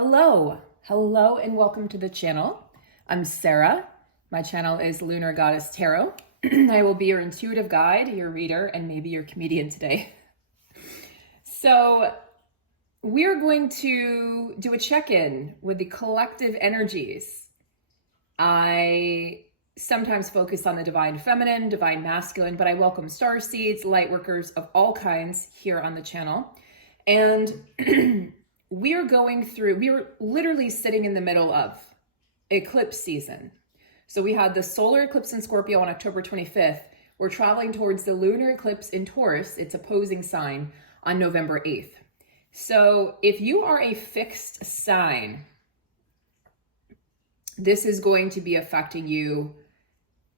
Hello, and welcome to the channel. I'm Sarah. My channel is Lunar Goddess Tarot. I will be your intuitive guide, your reader, and maybe your comedian today. So we're going to do a check-in with the collective energies. I sometimes focus on the divine feminine, divine masculine, but I welcome star seeds, light workers of all kinds here on the channel. And we're literally sitting in the middle of eclipse season. So we had the solar eclipse in Scorpio on October 25th. We're traveling towards the lunar eclipse in Taurus, its opposing sign, on November 8th. So if you are a fixed sign, this is going to be affecting you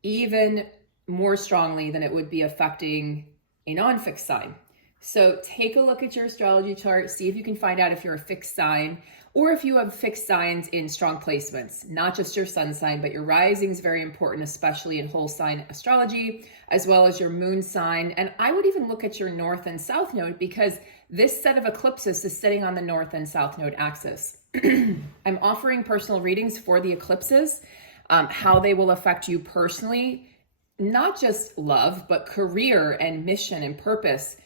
even more strongly than it would be affecting a non-fixed sign. So take a look at your astrology chart, see if you can find out if you're a fixed sign or if you have fixed signs in strong placements, not just your sun sign, but your rising is very important, especially in whole sign astrology, as well as your moon sign. And I would even look at your north and south node because this set of eclipses is sitting on the north and south node axis. I'm offering personal readings for the eclipses, how they will affect you personally, not just love, but career and mission and purpose,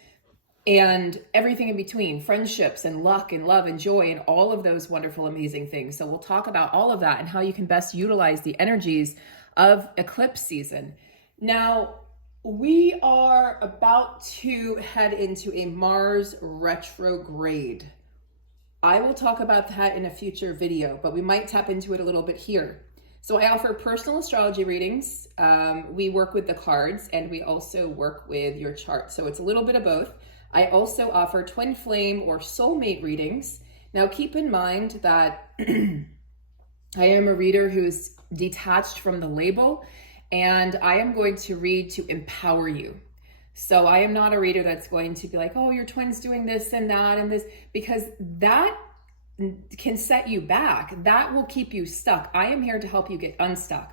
and everything in between, friendships and luck and love and joy and all of those wonderful, amazing things. So we'll talk about all of that and how you can best utilize the energies of eclipse season. Now, we are about to head into a Mars retrograde. I will talk about that in a future video, but we might tap into it a little bit here. So I offer personal astrology readings. We work with the cards and we also work with your chart. So it's a little bit of both. I also offer twin flame or soulmate readings. Now keep in mind that I am a reader who's detached from the label, and I am going to read to empower you. So I am not a reader that's going to be like, oh, your twin's doing this and that and this, because that can set you back. That will keep you stuck. I am here to help you get unstuck.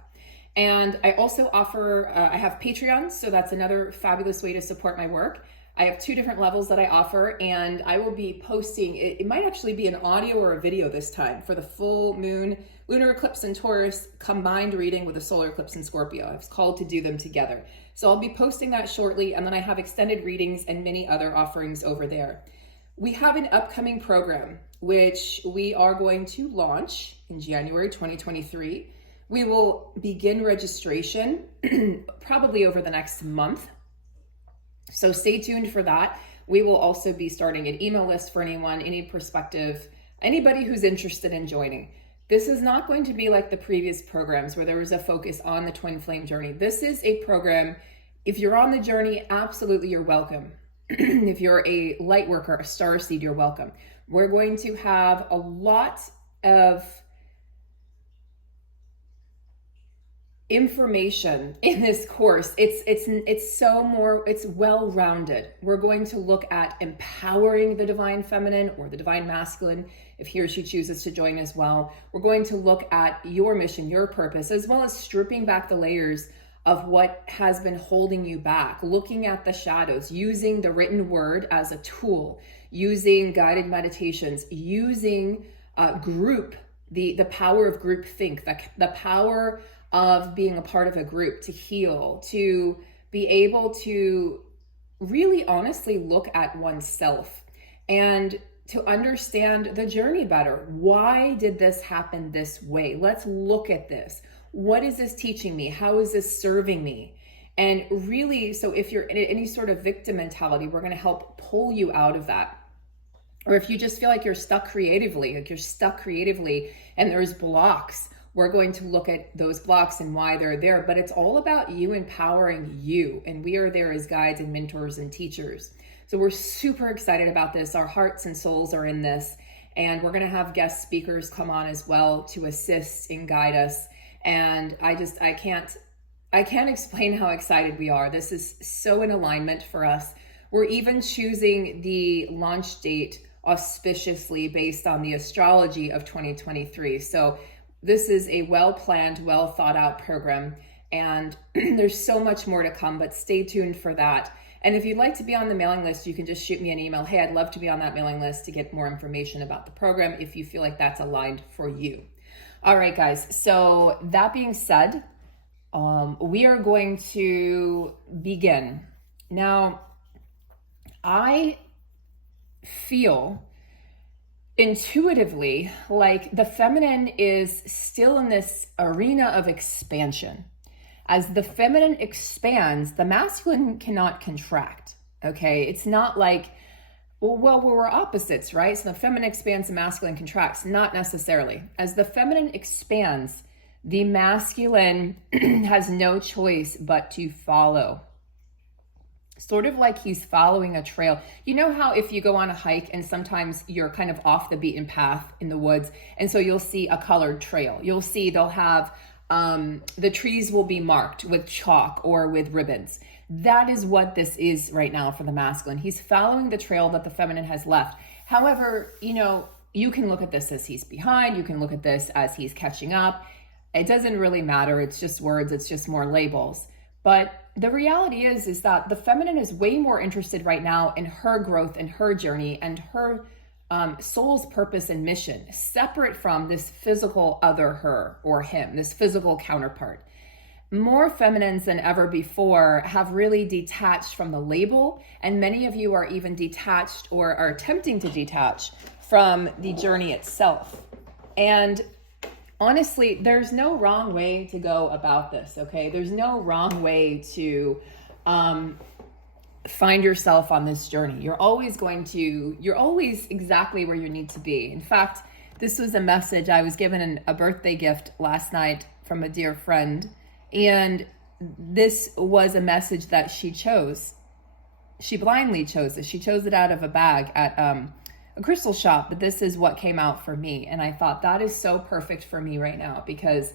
And I also offer, I have Patreon, so that's another fabulous way to support my work. I have 2 different levels that I offer, and I will be posting, it might actually be an audio or a video this time for the full moon, lunar eclipse in Taurus, combined reading with the solar eclipse in Scorpio. I was called to do them together. So I'll be posting that shortly, and then I have extended readings and many other offerings over there. We have an upcoming program, which we are going to launch in January 2023. We will begin registration probably over the next month. So stay tuned for that. We will also be starting an email list for anyone, any prospective, anybody who's interested in joining. This is not going to be like the previous programs where there was a focus on the twin flame journey. This is a program, if you're on the journey, absolutely you're welcome. If you're a light worker, a star seed, you're welcome. We're going to have a lot of information in this course. It's well-rounded. We're going to look at empowering the divine feminine or the divine masculine if he or she chooses to join as well. We're going to look at your mission, your purpose, as well as stripping back the layers of what has been holding you back, looking at the shadows, using the written word as a tool, using guided meditations, using the power of group think, the power of being a part of a group to heal, to be able to really honestly look at oneself and to understand the journey better. Why did this happen this way? Let's look at this. What is this teaching me? How is this serving me? And really, so if you're in any sort of victim mentality, we're going to help pull you out of that. Or if you just feel like you're stuck creatively, and there's blocks, we're going to look at those blocks and why they're there, but it's all about you empowering you. And we are there as guides and mentors and teachers. So we're super excited about this. Our hearts and souls are in this. And we're going to have guest speakers come on as well to assist and guide us. And I can't explain how excited we are. This is so in alignment for us. We're even choosing the launch date auspiciously based on the astrology of 2023. So this is a well-planned, well-thought-out program, and there's so much more to come, but stay tuned for that. And if you'd like to be on the mailing list, you can just shoot me an email. Hey, I'd love to be on that mailing list to get more information about the program if you feel like that's aligned for you. All right, guys. So that being said, we are going to begin. Now, I feel intuitively like the feminine is still in this arena of expansion. As the feminine expands, the masculine cannot contract, okay? It's not like, well, we're opposites, right? So the feminine expands, the masculine contracts. Not necessarily. As the feminine expands, the masculine has no choice but to follow. Sort of like he's following a trail. You know how if you go on a hike and sometimes you're kind of off the beaten path in the woods, and so you'll see a colored trail. You'll see they'll have the trees will be marked with chalk or with ribbons. That is what this is right now for the masculine. He's following the trail that the feminine has left. However, you know, you can look at this as he's behind. You can look at this as he's catching up. It doesn't really matter. It's just words. It's just more labels. But the reality is that the feminine is way more interested right now in her growth and her journey and her soul's purpose and mission, separate from this physical other her or him, this physical counterpart. More feminines than ever before have really detached from the label, and many of you are even detached or are attempting to detach from the journey itself. And honestly, there's no wrong way to go about this, okay? There's no wrong way to find yourself on this journey. You're always exactly where you need to be. In fact, this was a message I was given a birthday gift last night from a dear friend. And this was a message that she chose. She blindly chose it. She chose it out of a bag at a crystal shop, but this is what came out for me. And I thought that is so perfect for me right now, because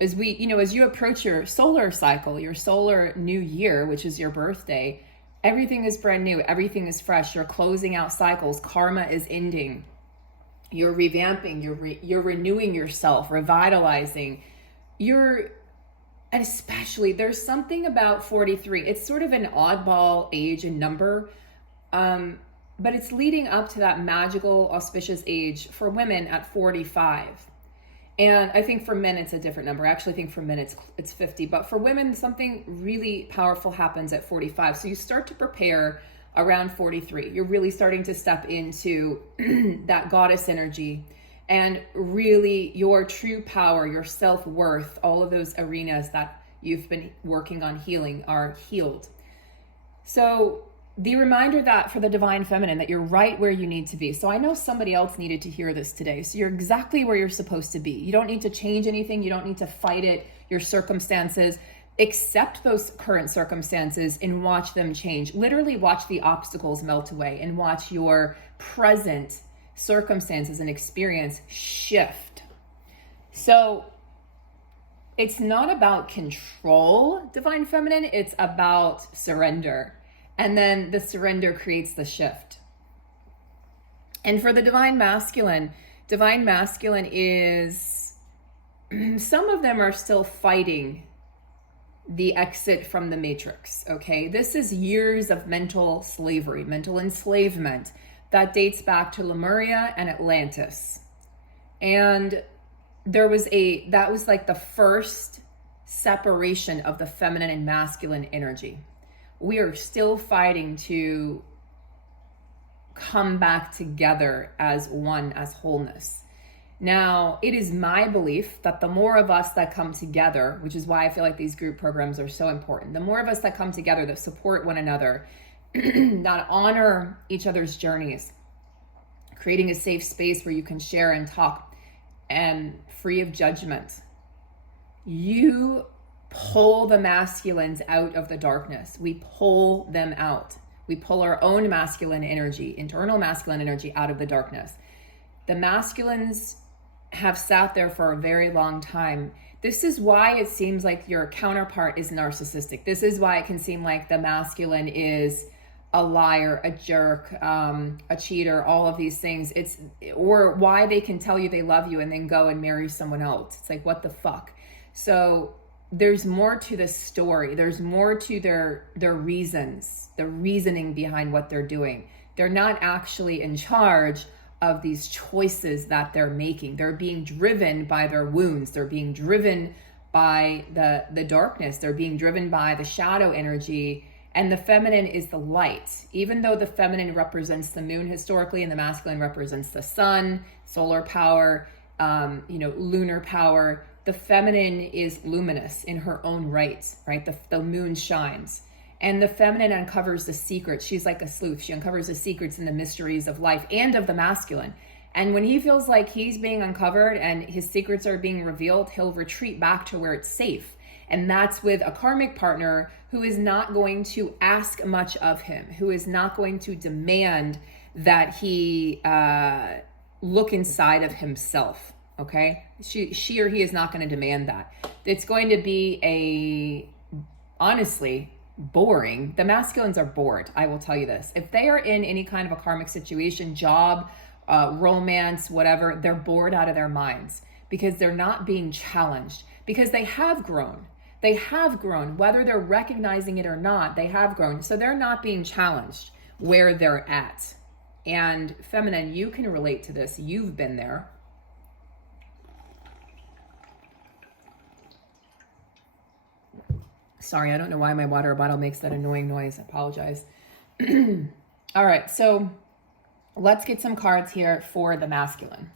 as you approach your solar cycle, your solar new year, which is your birthday, everything is brand new. Everything is fresh. You're closing out cycles. Karma is ending. You're revamping. You're renewing yourself, revitalizing. And especially, there's something about 43. It's sort of an oddball age and number, but it's leading up to that magical, auspicious age for women at 45. And I think for men, it's a different number. I actually think for men, it's 50. But for women, something really powerful happens at 45. So you start to prepare around 43. You're really starting to step into that goddess energy. And really your true power, your self-worth, all of those arenas that you've been working on healing are healed. So the reminder that for the divine feminine, that you're right where you need to be. So I know somebody else needed to hear this today. So you're exactly where you're supposed to be. You don't need to change anything. You don't need to fight it, your circumstances. Accept those current circumstances and watch them change. Literally watch the obstacles melt away and watch your present circumstances and experience shift. So it's not about control, divine feminine, it's about surrender. And then the surrender creates the shift. And for the divine masculine is, some of them are still fighting the exit from the matrix, okay? This is years of mental slavery, mental enslavement that dates back to Lemuria and Atlantis. And that was like the first separation of the feminine and masculine energy. We are still fighting to come back together as one, as wholeness. Now, it is my belief that the more of us that come together, which is why I feel like these group programs are so important, the more of us that come together, that support one another, that honor each other's journeys, creating a safe space where you can share and talk and free of judgment. You pull the masculines out of the darkness. We pull them out. We pull our own masculine energy, internal masculine energy, out of the darkness. The masculines have sat there for a very long time. This is why it seems like your counterpart is narcissistic. This is why it can seem like the masculine is a liar, a jerk, a cheater, all of these things. Or why they can tell you they love you and then go and marry someone else. It's like, what the fuck? So there's more to the story. There's more to their reasons, the reasoning behind what they're doing. They're not actually in charge of these choices that they're making. They're being driven by their wounds. They're being driven by the darkness. They're being driven by the shadow energy. And the feminine is the light. Even though the feminine represents the moon historically and the masculine represents the sun, solar power, lunar power, the feminine is luminous in her own right? The moon shines. And the feminine uncovers the secrets. She's like a sleuth. She uncovers the secrets and the mysteries of life and of the masculine. And when he feels like he's being uncovered and his secrets are being revealed, he'll retreat back to where it's safe. And that's with a karmic partner who is not going to ask much of him, who is not going to demand that he look inside of himself, okay? She or he is not going to demand that. It's going to be honestly, boring. The masculines are bored, I will tell you this. If they are in any kind of a karmic situation, job, romance, whatever, they're bored out of their minds because they're not being challenged, because they have grown. They have grown, whether they're recognizing it or not, they have grown. So they're not being challenged where they're at. And feminine, you can relate to this. You've been there. Sorry, I don't know why my water bottle makes that annoying noise. I apologize. All right, so let's get some cards here for the masculine.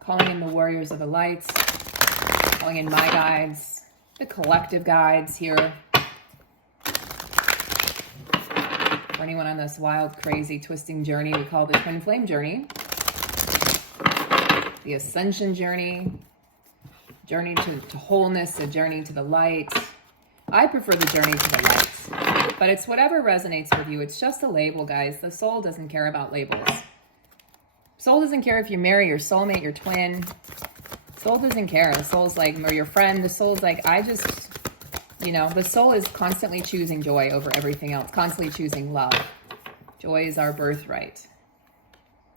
Calling in the warriors of the light, calling in my guides, the collective guides here. For anyone on this wild, crazy, twisting journey, we call the twin flame journey, the ascension journey to wholeness, a journey to the light. I prefer the journey to the light, but it's whatever resonates with you. It's just a label, guys. The soul doesn't care about labels. Soul doesn't care if you marry your soulmate, your twin. Soul doesn't care. The soul's like, or your friend. The soul's like, the soul is constantly choosing joy over everything else, constantly choosing love. Joy is our birthright.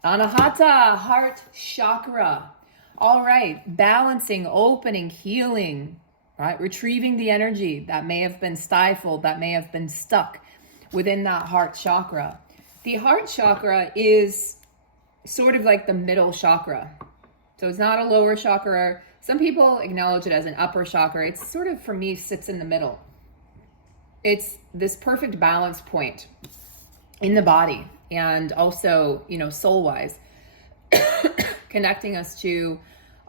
Anahata, heart chakra. All right, balancing, opening, healing, right? Retrieving the energy that may have been stifled, that may have been stuck within that heart chakra. The heart chakra is sort of like the middle chakra. So it's not a lower chakra. Some people acknowledge it as an upper chakra. It's sort of, for me, sits in the middle. It's this perfect balance point in the body and also, soul-wise, connecting us to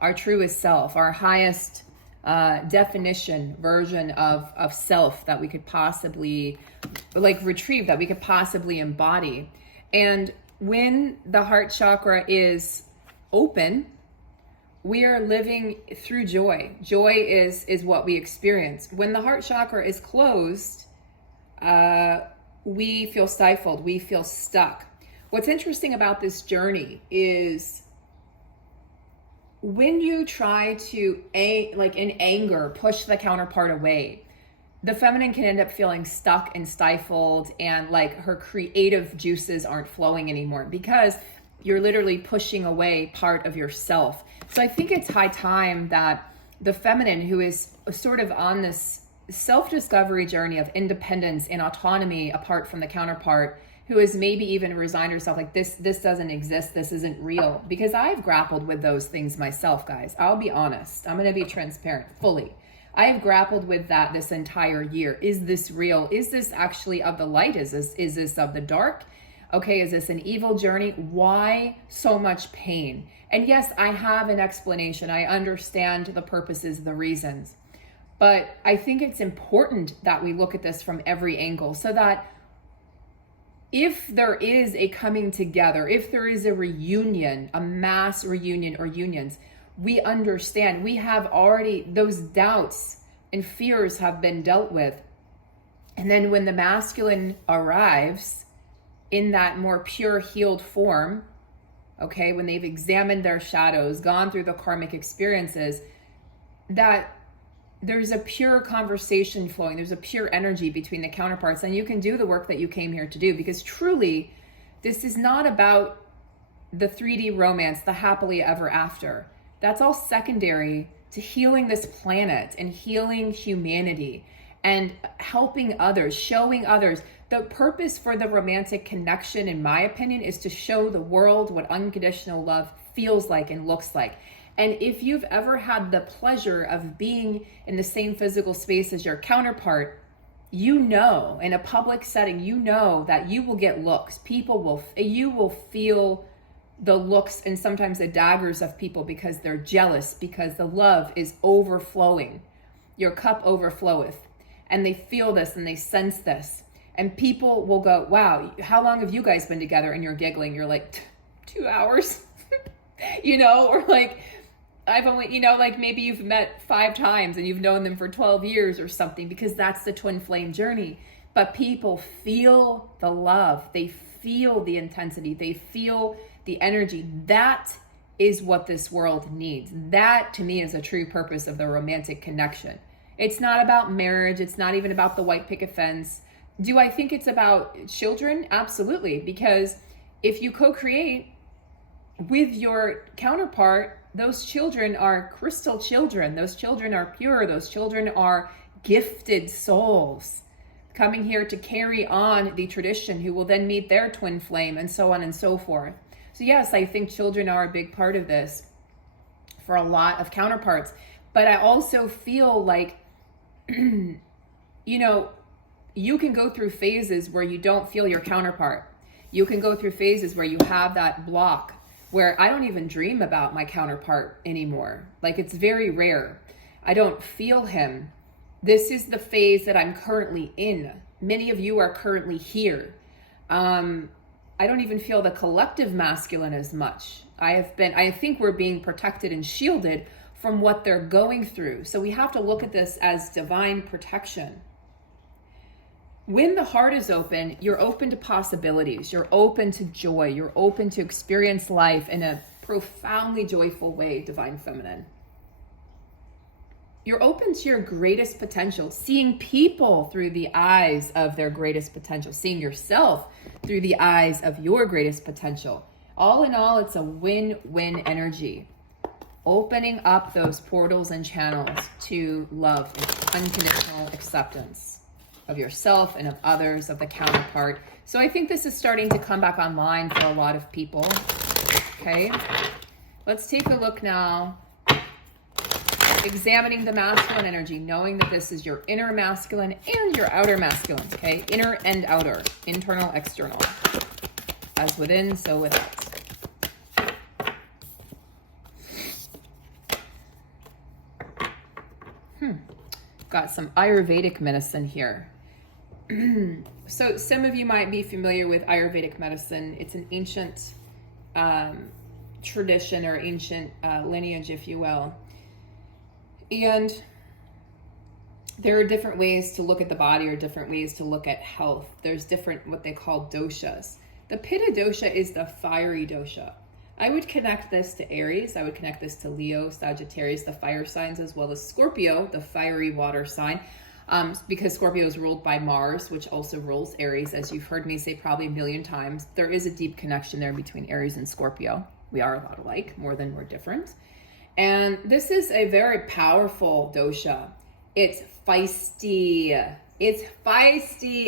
our truest self, our highest definition, version of self that we could possibly retrieve, that we could possibly embody. And when the heart chakra is open, we are living through joy. Joy is what we experience. When the heart chakra is closed, we feel stifled, we feel stuck. What's interesting about this journey is when you try to, in anger, push the counterpart away, the feminine can end up feeling stuck and stifled, and like her creative juices aren't flowing anymore because you're literally pushing away part of yourself. So I think it's high time that the feminine, who is sort of on this self-discovery journey of independence and autonomy apart from the counterpart, who has maybe even resigned herself, like this doesn't exist, this isn't real. Because I've grappled with those things myself, guys. I'll be honest. I'm going to be transparent fully. I have grappled with that this entire year. Is this real? Is this actually of the light? Is this of the dark? Okay, is this an evil journey? Why so much pain? And yes, I have an explanation. I understand the purposes, the reasons. But I think it's important that we look at this from every angle so that if there is a coming together, if there is a reunion, a mass reunion or unions, we understand, we have already, those doubts and fears have been dealt with. And then when the masculine arrives in that more pure healed form, okay, when they've examined their shadows, gone through the karmic experiences, that there's a pure conversation flowing, there's a pure energy between the counterparts, and you can do the work that you came here to do, because truly, this is not about the 3D romance, the happily ever after. that's all secondary to healing this planet and healing humanity and helping others, showing others. The purpose for the romantic connection, in my opinion, is to show the world what unconditional love feels like and looks like. And if you've ever had the pleasure of being in the same physical space as your counterpart, you know, in a public setting, you know that you will get looks. You will feel the looks and sometimes the daggers of people because they're jealous, because the love is overflowing. Your cup overfloweth. And they feel this and they sense this. And people will go, wow, how long have you guys been together? And you're giggling. You're like, 2 hours, or like, I've only, like maybe you've met 5 times and you've known them for 12 years or something, because that's the twin flame journey. But people feel the love. They feel the intensity. They feel the energy. That is what this world needs. That to me is a true purpose of the romantic connection. It's not about marriage. It's not even about the white picket fence. Do I think it's about children? Absolutely. Because if you co-create with your counterpart, those children are crystal children. Those children are pure. Those children are gifted souls coming here to carry on the tradition, who will then meet their twin flame, and so on and so forth. So yes, I think children are a big part of this for a lot of counterparts. But I also feel like, you can go through phases where you don't feel your counterpart. You can go through phases where you have that block where I don't even dream about my counterpart anymore. Like, it's very rare. I don't feel him. This is the phase that I'm currently in. Many of you are currently here. I don't even feel the collective masculine as much. I think we're being protected and shielded from what they're going through. So we have to look at this as divine protection. When the heart is open, you're open to possibilities. You're open to joy. You're open to experience life in a profoundly joyful way, divine feminine. You're open to your greatest potential, seeing people through the eyes of their greatest potential, seeing yourself through the eyes of your greatest potential. All in all, it's a win-win energy. Opening up those portals and channels to love and unconditional acceptance of yourself and of others, of the counterpart. So I think this is starting to come back online for a lot of people. Okay, let's take a look now. Examining the masculine energy, knowing that this is your inner masculine and your outer masculine, okay? Inner and outer, internal, external. As within, so without. Got some Ayurvedic medicine here. So some of you might be familiar with Ayurvedic medicine. It's an ancient tradition or ancient lineage, if you will. And there are different ways to look at the body, or different ways to look at health. There's different, what they call doshas. The Pitta dosha is the fiery dosha. I would connect this to Aries. I would connect this to Leo, Sagittarius, the fire signs, as well as Scorpio, the fiery water sign. Because Scorpio is ruled by Mars, which also rules Aries. As you've heard me say probably a million times, there is a deep connection there between Aries and Scorpio. We are a lot alike, more than we're different. And this is a very powerful dosha. It's feisty.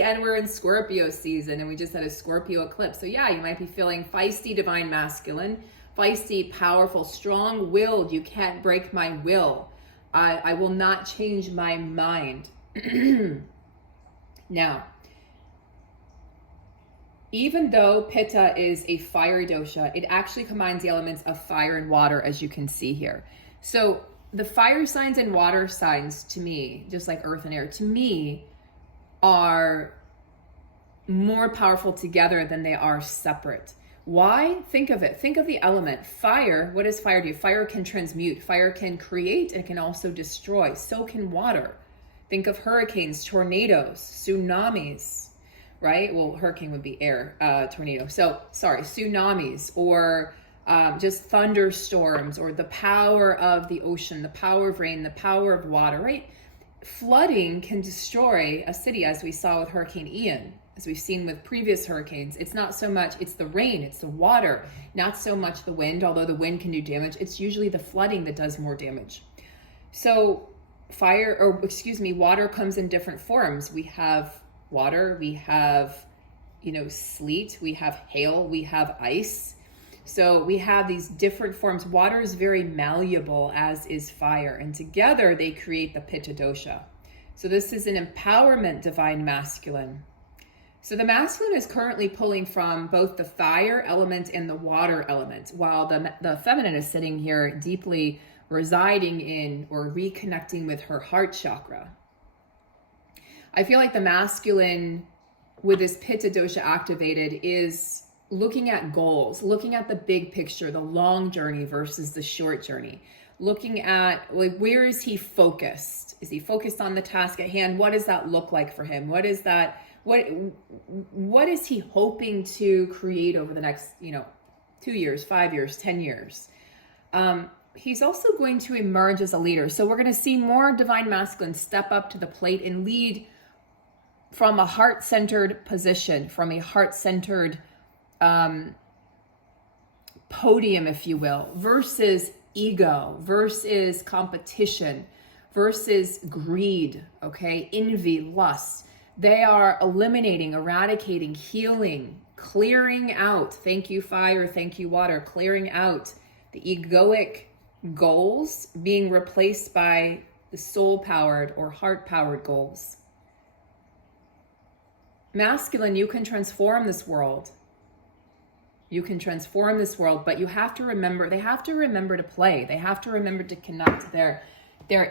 And we're in Scorpio season, and we just had a Scorpio eclipse. So yeah, you might be feeling feisty, divine masculine, feisty, powerful, strong-willed. You can't break my will. I will not change my mind. Now, even though Pitta is a fiery dosha, it actually combines the elements of fire and water, as you can see here. So the fire signs and water signs, to me, just like earth and air, to me, are more powerful together than they are separate. Why? Think of it. Think of the element. Fire, what does fire do? Fire can transmute. Fire can create and can also destroy. So can water. Think of hurricanes, tornadoes, tsunamis, right? Well, hurricane would be air, tornado. So, sorry, tsunamis, or just thunderstorms, or the power of the ocean, the power of rain, the power of water, right? Flooding can destroy a city, as we saw with Hurricane Ian. as we've seen with previous hurricanes. It's not so much, it's the rain, it's the water, not so much the wind, although the wind can do damage. It's usually the flooding that does more damage. So water comes in different forms. We have water, we have, sleet, we have hail, we have ice. So we have these different forms. Water is very malleable, as is fire, and together they create the Pitta dosha. So this is an empowerment divine masculine. So the masculine is currently pulling from both the fire element and the water element, while the feminine is sitting here deeply residing in or reconnecting with her heart chakra. I feel like the masculine with this Pitta dosha activated is looking at goals, looking at the big picture, the long journey versus the short journey. Looking at, like, where is he focused? Is he focused on the task at hand? What does that look like for him? What is that? What is he hoping to create over the next, 2 years, 5 years, 10 years? He's also going to emerge as a leader. So we're going to see more divine masculine step up to the plate and lead from a heart-centered position, from a heart-centered podium, if you will, versus ego, versus competition, versus greed, okay? Envy, lust. They are eliminating, eradicating, healing, clearing out, thank you fire, thank you water, clearing out the egoic goals being replaced by the soul-powered or heart-powered goals. Masculine, you can transform this world. You can transform this world, but you have to remember, they have to remember to play. They have to remember to connect their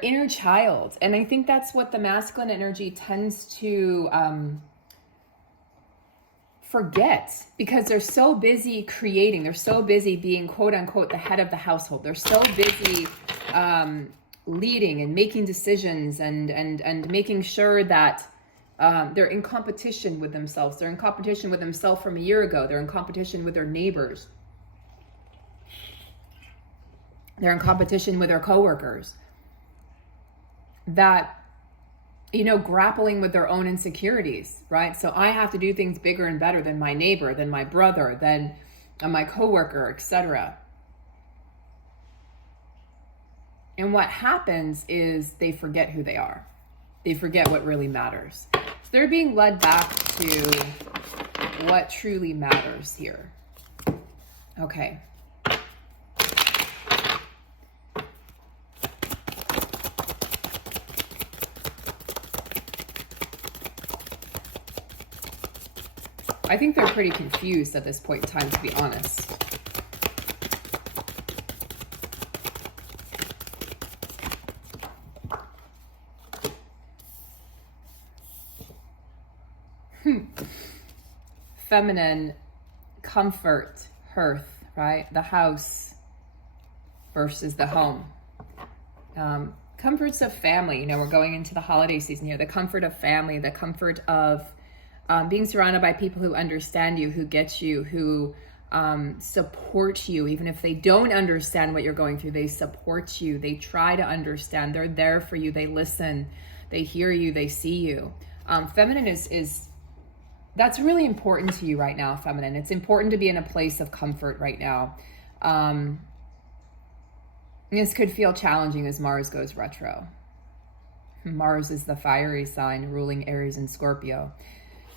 inner child. And I think that's what the masculine energy tends to forget, because they're so busy creating. They're so busy being, quote unquote, the head of the household. They're so busy leading and making decisions and making sure that they're in competition with themselves. They're in competition with themselves from a year ago. They're in competition with their neighbors. They're in competition with their coworkers. That, grappling with their own insecurities, right? So I have to do things bigger and better than my neighbor, than my brother, than my coworker, etc. And what happens is they forget who they are. They forget what really matters. So they're being led back to what truly matters here. Okay. I think they're pretty confused at this point in time, to be honest. Feminine, comfort, hearth, right? The house versus the home. Comforts of family. We're going into the holiday season here. The comfort of family, the comfort of being surrounded by people who understand you, who get you, who support you. Even if they don't understand what you're going through, they support you. They try to understand. They're there for you. They listen. They hear you. They see you. Feminine is that's really important to you right now, feminine. It's important to be in a place of comfort right now. This could feel challenging as Mars goes retro. Mars is the fiery sign ruling Aries and Scorpio.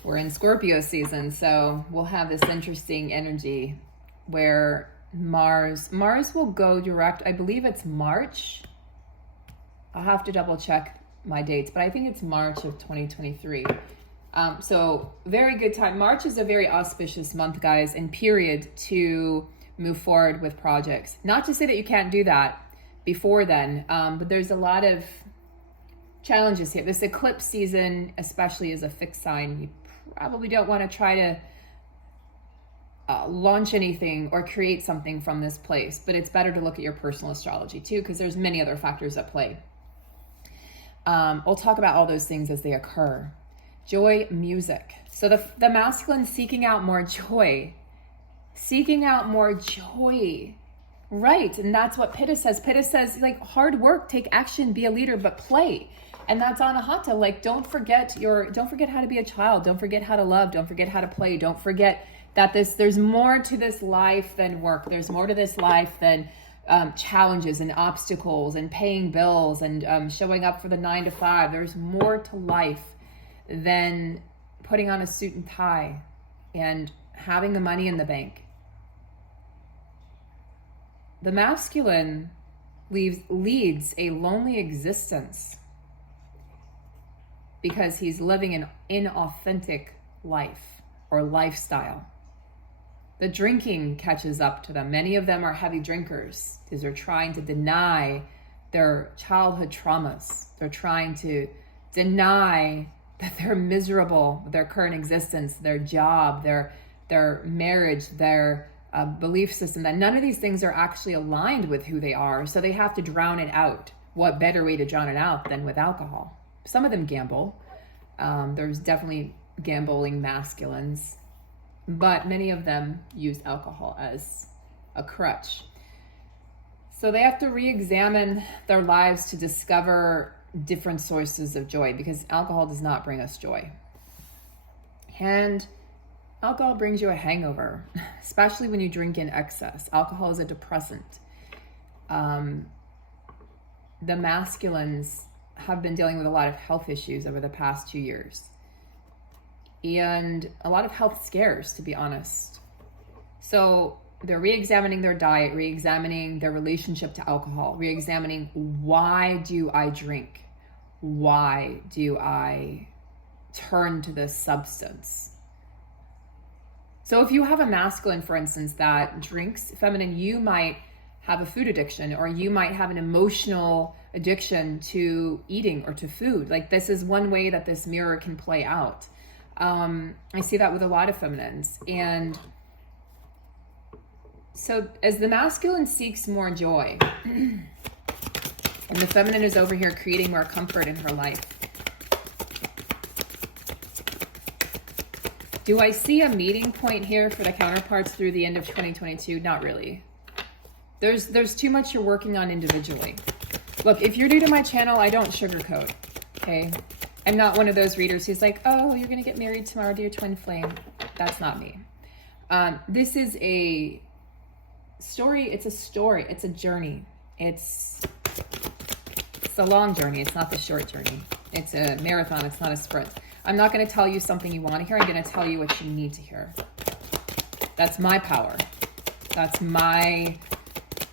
We're in Scorpio season, so we'll have this interesting energy where Mars will go direct. I believe it's March. I'll have to double check my dates, but I think it's March of 2023. So very good time. March is a very auspicious month, guys, and period to move forward with projects. Not to say that you can't do that before then, but there's a lot of challenges here. This eclipse season, especially as a fixed sign, you probably don't want to try to launch anything or create something from this place, but it's better to look at your personal astrology too, because there's many other factors at play. We'll talk about all those things as they occur. Joy, music. So the masculine seeking out more joy, Right. And that's what Pitta says. Pitta says, like, hard work, take action, be a leader, but play. And that's Anahata. Like, don't forget how to be a child. Don't forget how to love. Don't forget how to play. Don't forget that there's more to this life than work. There's more to this life than challenges and obstacles and paying bills and showing up for the 9 to 5. There's more to life than putting on a suit and tie and having the money in the bank. The masculine leads a lonely existence because he's living an inauthentic life or lifestyle. The drinking catches up to them. Many of them are heavy drinkers because they're trying to deny their childhood traumas. They're trying to deny that they're miserable with their current existence, their job, their marriage, their belief system, that none of these things are actually aligned with who they are. So they have to drown it out. What better way to drown it out than with alcohol? Some of them gamble. There's definitely gambling masculines, but many of them use alcohol as a crutch. So they have to re-examine their lives to discover different sources of joy, because alcohol does not bring us joy. And alcohol brings you a hangover, especially when you drink in excess. Alcohol is a depressant. The masculines have been dealing with a lot of health issues over the past 2 years. And a lot of health scares, to be honest. So they're re-examining their diet, re-examining their relationship to alcohol, re-examining, why do I drink? Why do I turn to this substance? So if you have a masculine, for instance, that drinks feminine, you might have a food addiction, or you might have an emotional addiction to eating or to food. Like, this is one way that this mirror can play out. I see that with a lot of feminines. And so as the masculine seeks more joy, and the feminine is over here creating more comfort in her life, do I see a meeting point here for the counterparts through the end of 2022? Not really. There's too much you're working on individually. Look, if you're new to my channel, I don't sugarcoat, okay? I'm not one of those readers who's like, oh, you're going to get married tomorrow to your twin flame. That's not me. This is a story. It's a story. It's a journey. It's a long journey. It's not the short journey. It's a marathon. It's not a sprint. I'm not going to tell you something you want to hear. I'm going to tell you what you need to hear. That's my power.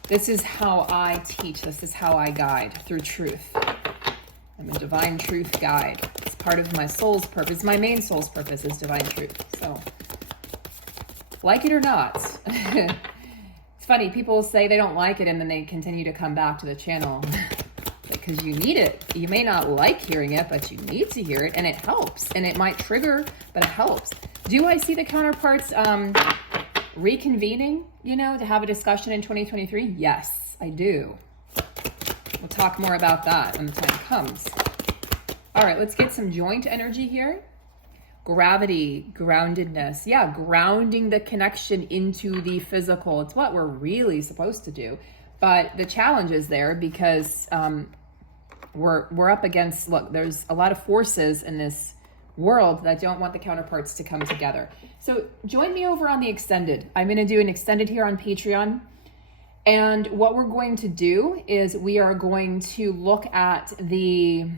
This is how I teach. This is how I guide, through truth. I'm a divine truth guide. It's part of my soul's purpose. My main soul's purpose is divine truth. So, like it or not, it's funny. People say they don't like it and then they continue to come back to the channel because you need it. You may not like hearing it, but you need to hear it, and it helps. And it might trigger, but it helps. Do I see the counterparts reconvening, to have a discussion in 2023? Yes, I do. We'll talk more about that when the time comes. All right, let's get some joint energy here. Gravity, groundedness. Yeah, grounding the connection into the physical. It's what we're really supposed to do. But the challenge is there because we're up against, look, there's a lot of forces in this world that don't want the counterparts to come together. So join me over on the extended. I'm going to do an extended here on Patreon. And what we're going to do is we are going to look at we're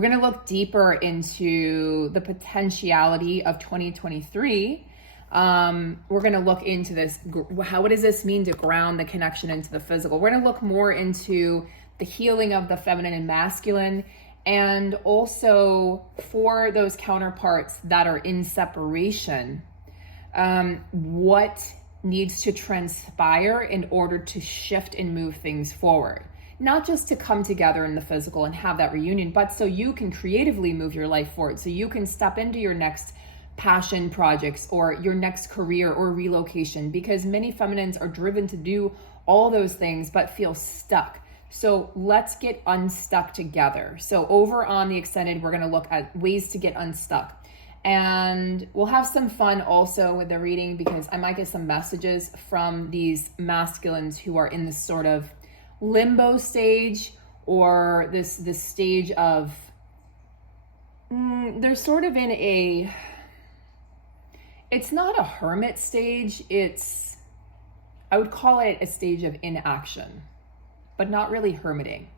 going to look deeper into the potentiality of 2023. We're going to look into this. What does this mean to ground the connection into the physical? We're going to look more into the healing of the feminine and masculine, and also for those counterparts that are in separation, what needs to transpire in order to shift and move things forward. Not just to come together in the physical and have that reunion, but so you can creatively move your life forward, so you can step into your next passion projects or your next career or relocation, because many feminines are driven to do all those things but feel stuck. So let's get unstuck together. So over on the extended, we're going to look at ways to get unstuck. And we'll have some fun also with the reading, because I might get some messages from these masculines who are in this sort of limbo stage, or this stage of, they're sort of in a, it's not a hermit stage, it's, I would call it a stage of inaction, but not really hermiting.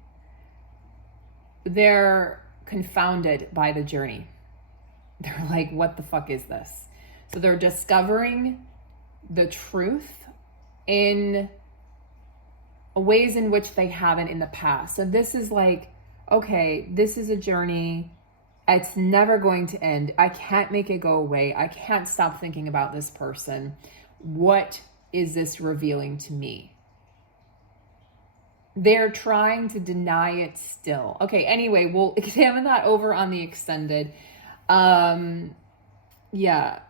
They're confounded by the journey. They're like, what the fuck is this? So they're discovering the truth in ways in which they haven't in the past. So this is like, okay, this is a journey. It's never going to end. I can't make it go away. I can't stop thinking about this person. What is this revealing to me? They're trying to deny it still. Okay, anyway, we'll examine that over on the extended. Yeah.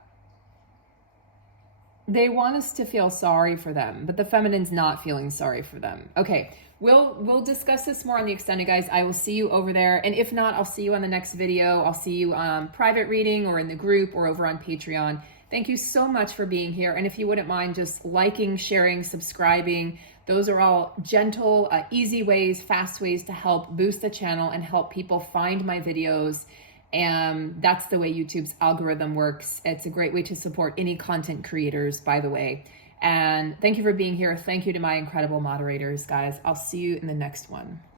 They want us to feel sorry for them, but the feminine's not feeling sorry for them. Okay, we'll discuss this more on the extended, guys. I will see you over there. And if not, I'll see you on the next video. I'll see you private reading or in the group or over on Patreon. Thank you so much for being here. And if you wouldn't mind just liking, sharing, subscribing, those are all gentle, easy ways, fast ways to help boost the channel and help people find my videos. And that's the way YouTube's algorithm works. It's a great way to support any content creators, by the way. And thank you for being here. Thank you to my incredible moderators, guys. I'll see you in the next one.